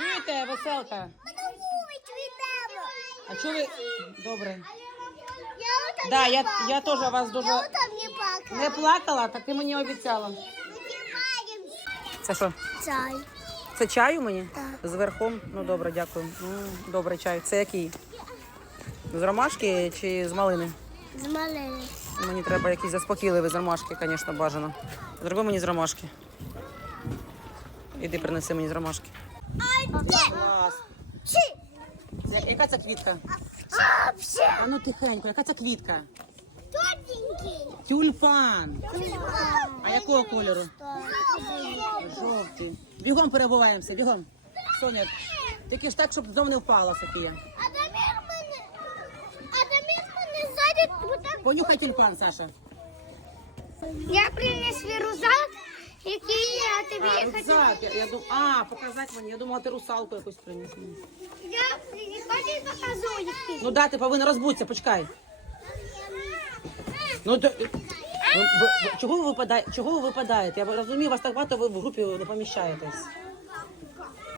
плакає, веселка. А чого ви. Добре. Я отам Да, не я, плакала. я теж вас дуже. Я отам не плакала. Не плакала, так ти мені обіцяла. Це що? Чай. Це чаю мені? Так. З верхом? Ну добре, дякую. М, Добрий чай. Це який? З ромашки чи з малини? З малини. Мені треба якийсь заспокійливий з ромашки, звісно, бажано. Зроби мені з ромашки. Іди принеси мені з ромашки. Клас. Це- Яка це квітка? А. Ну тихенько, яка це квітка? Тюльпан. А якого кольору? Жовтий. Бігом перебуваємося, бігом. Соня, тільки ж так, щоб знов не впала, Софія. А Дамір мене... А Дамір мене ззаді отак... Понюхай тюльпан, Саша. Я приніс свій який я тобі А, хотів. рюкзак. Я, я дум... А, показати мені. Я думала, ти русалку якусь приніс. мені. Я приходив показую. Ну да, ти повинна розбутися, почекай. Ну, то... ви, чого ви випадаєте? Чого ви випадаєте? Я розумію, вас так багато, ви в групі не поміщаєтесь.